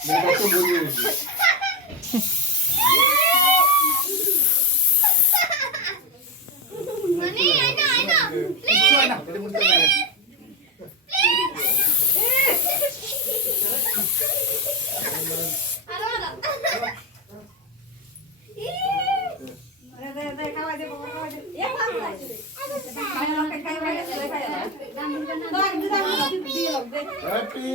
মেয়েটা তো বলিয়ে দিয়েছে। মানে আই নো প্লিজ না এটা মুছতে লাগে আরো দাও দে খাওয়া দে বাবা খাওয়া দে এ খাওয়া দে খাই লোকে খাই বাইরে খাই খাই দাম দিয়ে লোক দে হ্যাপি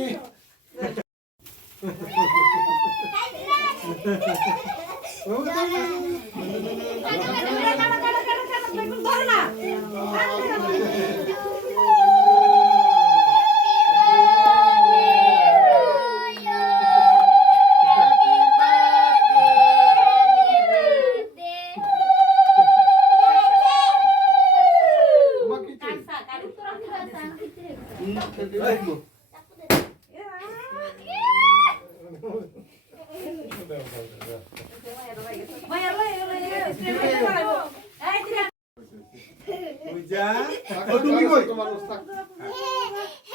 তুমি কই তোমার উস্তাদ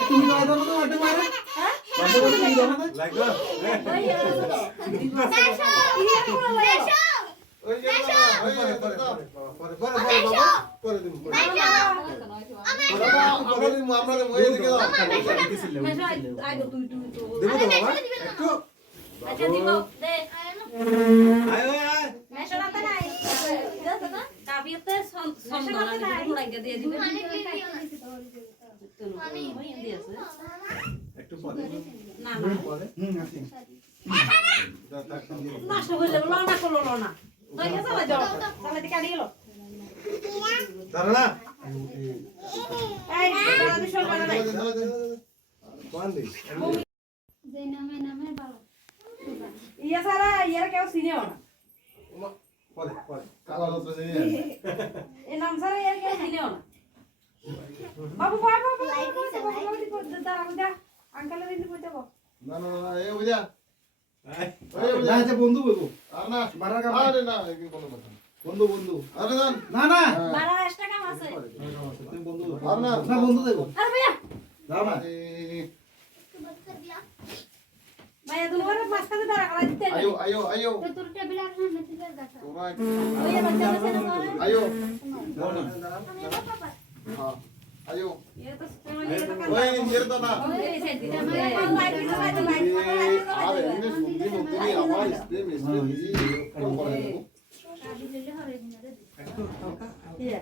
তুমি না দাও তো আটে মারে হ্যাঁ বন্ধ করে কি দাও না লাগো ওই যে পরে বাবা করে দিন আমরা মই দিকে দাও আইগো তুই দেবো তো বাবা একটু আচ্ছা দিব দে আয় আয় মেশাতে নাই দাও না কাবিতে সম্মান লাগে দিয়ে দিবে পানি দিয়েছে একটু পরে না না পরে আসি নষ্ট হয়ে যাবে লনা করলো লনা তাই না চলে যাও চলে দিকে আড়িয়ে লো দাঁড়া না এই দাঁড়া দিছ না নাই কোন দি যে নামে ভালো ইয়া সারা ইয়ার কেউ চিনেও না পরে কালা রত্ন নেই এই নাম সারা ইয়ার কেউ চিনেও না বাবু বাবু দাঁড়া দা আঙ্কেল দিন কই যাব না না না এ বুঝা এই বুঝা আছে বন্ধু বলবো আর না মারার কাম আরে না এই কোনো কথা বন্ধু বন্ধু আরে না না না 12 টাকা আছে তুমি বন্ধু আর না না বন্ধু দেবো আরে ভাইয়া দাও না ভাইয়া তোমার মাছ কাছে দাঁড়া করা দিতে আয়ো আয়ো আয়ো তো তোর টেবিল আর না মেসেজের গাছা তোরা ওই বাচ্চা আছে না তোমার আয়ো দাও না আমি বাবা হ্যাঁ আয়ো ये तो ये तो ওই নিয়ে তো না এই সাইড দিতে আরে এনে সুন্দর মতনি আমার স্প্রে মিস্ত্রি করে দেবো কাবি দিলে হবে না রে ये